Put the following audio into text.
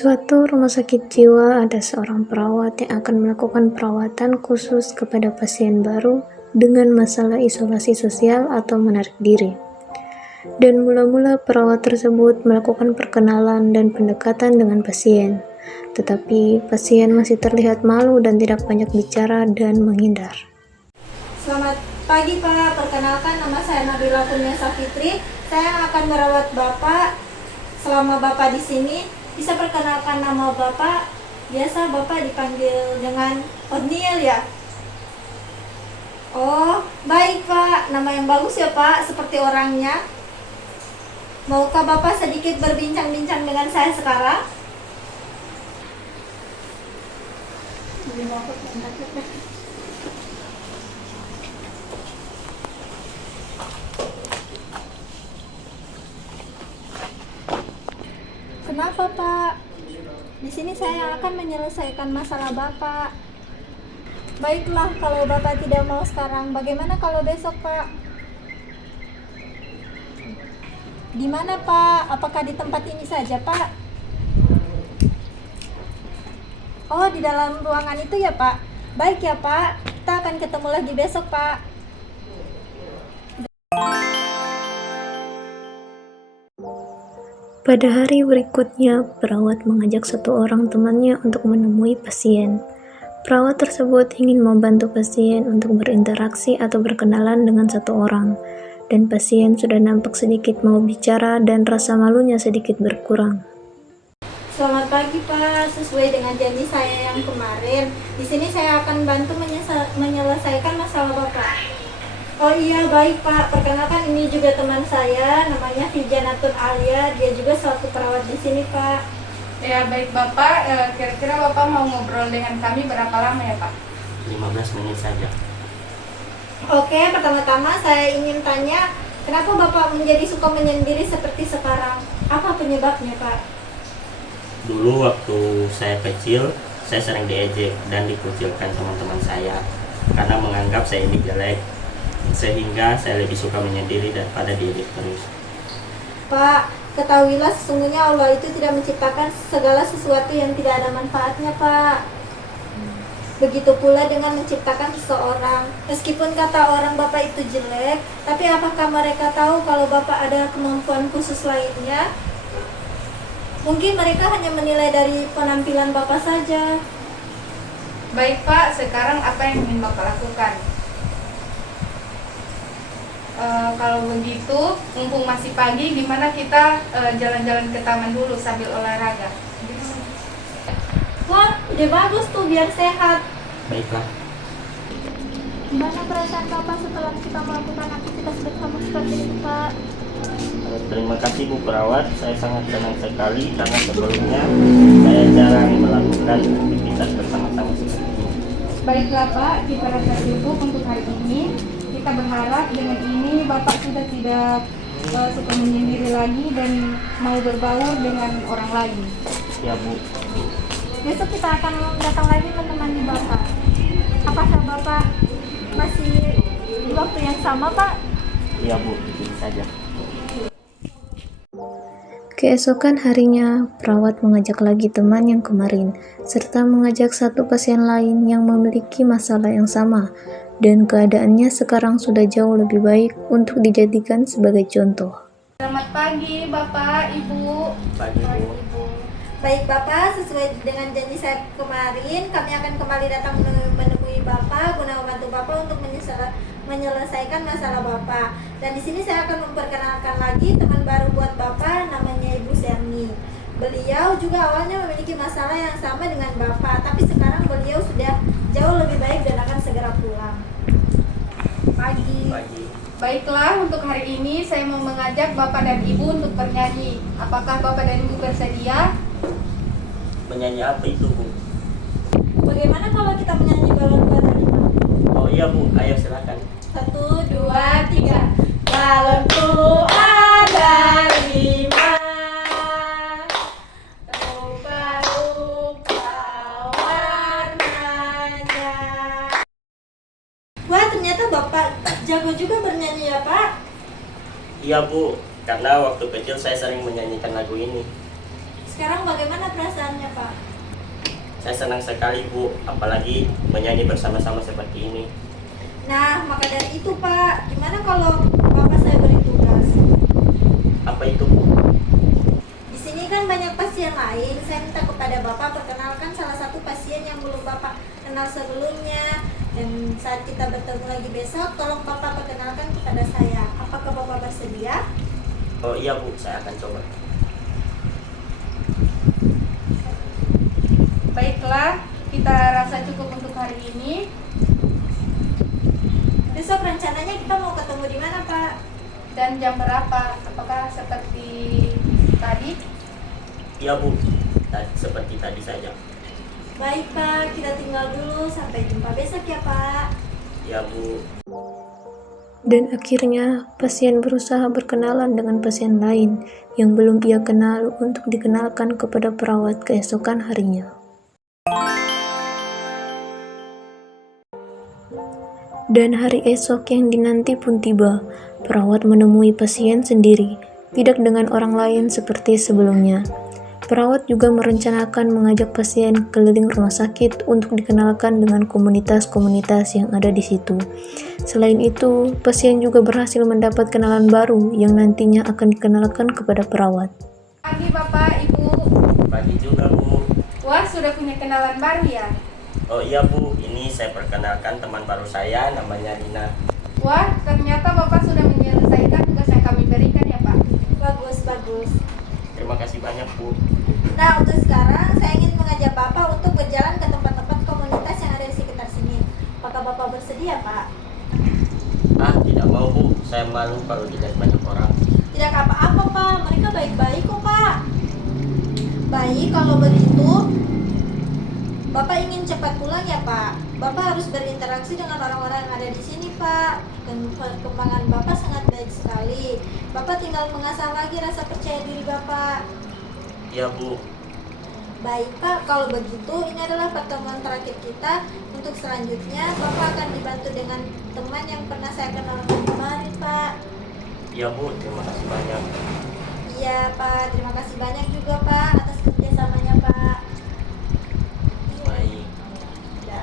Suatu rumah sakit jiwa ada seorang perawat yang akan melakukan perawatan khusus kepada pasien baru dengan masalah isolasi sosial atau menarik diri. Dan mula-mula perawat tersebut melakukan perkenalan dan pendekatan dengan pasien. Tetapi pasien masih terlihat malu dan tidak banyak bicara dan menghindar. Selamat pagi Pak, perkenalkan nama saya Nabila Kurniasa Fitri. Saya akan merawat Bapak selama Bapak di sini. Bisa perkenalkan nama Bapak? Biasa Bapak dipanggil dengan Odniel ya? Oh, baik Pak. Nama yang bagus ya Pak, seperti orangnya. Maukah Bapak sedikit berbincang-bincang dengan saya sekarang? Kenapa Pak? Di sini saya akan menyelesaikan masalah Bapak. Baiklah, kalau Bapak tidak mau sekarang, bagaimana kalau besok Pak? Di mana Pak? Apakah di tempat ini saja Pak? Oh, di dalam ruangan itu ya Pak? Baik ya Pak, kita akan ketemu lagi besok Pak. Pada hari berikutnya, perawat mengajak satu orang temannya untuk menemui pasien. Perawat tersebut ingin membantu pasien untuk berinteraksi atau berkenalan dengan satu orang, dan pasien sudah nampak sedikit mau bicara dan rasa malunya sedikit berkurang. Selamat pagi Pak, sesuai dengan janji saya yang kemarin, di sini saya akan bantu menyelesaikan masalah Bapak. Oh iya, baik Pak. Perkenalkan, ini juga teman saya, namanya Fijanatul Alia. Dia juga selaku perawat di sini Pak. Ya baik Bapak, kira-kira Bapak mau ngobrol dengan kami berapa lama ya Pak? 15 menit saja. Oke, pertama-tama saya ingin tanya, kenapa Bapak menjadi suka menyendiri seperti sekarang? Apa penyebabnya Pak? Dulu waktu saya kecil, saya sering diejek dan dikucilkan teman-teman saya karena menganggap saya ini jelek, sehingga saya lebih suka menyendiri daripada diejek terus. Pak, ketahuilah sesungguhnya Allah itu tidak menciptakan segala sesuatu yang tidak ada manfaatnya Pak. Begitu pula dengan menciptakan seseorang. Meskipun kata orang Bapak itu jelek, tapi apakah mereka tahu kalau Bapak ada kemampuan khusus lainnya? Mungkin mereka hanya menilai dari penampilan Bapak saja. Baik Pak, sekarang apa yang ingin Bapak lakukan? Kalau begitu, mumpung masih pagi, gimana kita jalan-jalan ke taman dulu sambil olahraga? Wah, ide bagus tuh biar sehat. Baiklah. Gimana perasaan Bapak setelah kita melakukan aktivitas bersama seperti itu Pak? Terima kasih Bu Perawat, saya sangat senang sekali karena sebelumnya saya jarang melakukan aktivitas bersama-sama seperti ini. Baiklah Pak, kita rasa cukup untuk hari ini. Kita berharap dengan ini Bapak sudah tidak suka menyendiri lagi dan mau berbaur dengan orang lain. Ya Bu. Besok kita akan datang lagi menemani Bapak. Apakah Bapak masih di waktu yang sama Pak? Ya Bu, itu saja. Keesokan harinya, perawat mengajak lagi teman yang kemarin, serta mengajak satu pasien lain yang memiliki masalah yang sama, dan keadaannya sekarang sudah jauh lebih baik untuk dijadikan sebagai contoh. Selamat pagi Bapak, Ibu. Pagi Bu. Baik Bapak, sesuai dengan janji saya kemarin, kami akan kembali datang menemui Bapak guna membantu Bapak untuk menyelesaikan masalah Bapak. Dan di sini saya akan memperkenalkan lagi teman baru buat Bapak, namanya Ibu Serni. Beliau juga awalnya memiliki masalah yang sama dengan Bapak, tapi sekarang beliau sudah jauh lebih baik dan akan segera pulang. Pagi. Baiklah, untuk hari ini saya mau mengajak Bapak dan Ibu untuk bernyanyi. Apakah Bapak dan Ibu bersedia? Menyanyi apa itu Bu? Bagaimana kalau kita menyanyi balon buat tadi Pak? Oh iya Bu, ayo silakan. 1, 2, 3. Balonku ada 5, rupa-rupa warnanya. Wah, ternyata Bapak jago juga bernyanyi ya Pak? Iya Bu, karena waktu kecil saya sering menyanyikan lagu ini. Sekarang bagaimana perasaannya Pak? Saya senang sekali Bu, apalagi menyanyi bersama-sama seperti ini. Nah, maka dari itu Pak, gimana kalau Bapak saya beri tugas? Apa itu Bu? Di sini kan banyak pasien lain, saya minta kepada Bapak perkenalkan salah satu pasien yang belum Bapak kenal sebelumnya. Dan saat kita bertemu lagi besok, tolong Bapak perkenalkan kepada saya. Apakah Bapak bersedia? Oh iya Bu, saya akan coba. Baiklah, kita rasa cukup untuk hari ini. Besok rencananya kita mau ketemu di mana Pak? Dan jam berapa? Apakah seperti tadi? Iya Bu, seperti tadi saja. Baik Pak, kita tinggal dulu. Sampai jumpa besok ya Pak. Iya Bu. Dan akhirnya, pasien berusaha berkenalan dengan pasien lain yang belum ia kenal untuk dikenalkan kepada perawat keesokan harinya. Dan hari esok yang dinanti pun tiba. Perawat menemui pasien sendiri, tidak dengan orang lain seperti sebelumnya. Perawat juga merencanakan mengajak pasien keliling rumah sakit untuk dikenalkan dengan komunitas-komunitas yang ada di situ. Selain itu, pasien juga berhasil mendapat kenalan baru yang nantinya akan dikenalkan kepada perawat. Pagi Bapak, Ibu. Pagi juga Bu. Wah, sudah punya kenalan baru ya? Oh iya Bu, ini saya perkenalkan teman baru saya, namanya Rina. Wah, ternyata Bapak sudah menyelesaikan tugas yang kami berikan ya Pak. Bagus, bagus. Terima kasih banyak Bu. Nah, untuk sekarang saya ingin mengajak Bapak untuk berjalan ke tempat-tempat komunitas yang ada di sekitar sini. Apakah Bapak bersedia, Pak? Ah, tidak mau Bu, saya malu kalau dilihat banyak orang. Tidak apa-apa, Pak. Mereka baik-baik kok, Pak. Baik, kalau begitu Bapak ingin cepat pulang ya, Pak? Bapak harus berinteraksi dengan orang-orang yang ada di sini, Pak. Dan perkembangan Bapak sangat baik sekali. Bapak tinggal mengasah lagi rasa percaya diri Bapak. Iya Bu. Baik Pak, kalau begitu ini adalah pertemuan terakhir kita. Untuk selanjutnya Bapak akan dibantu dengan teman yang pernah saya kenalkan kemarin Pak. Iya Bu, terima kasih banyak. Iya Pak, terima kasih banyak juga Pak atas kerjasamanya Pak. Baik. Ya.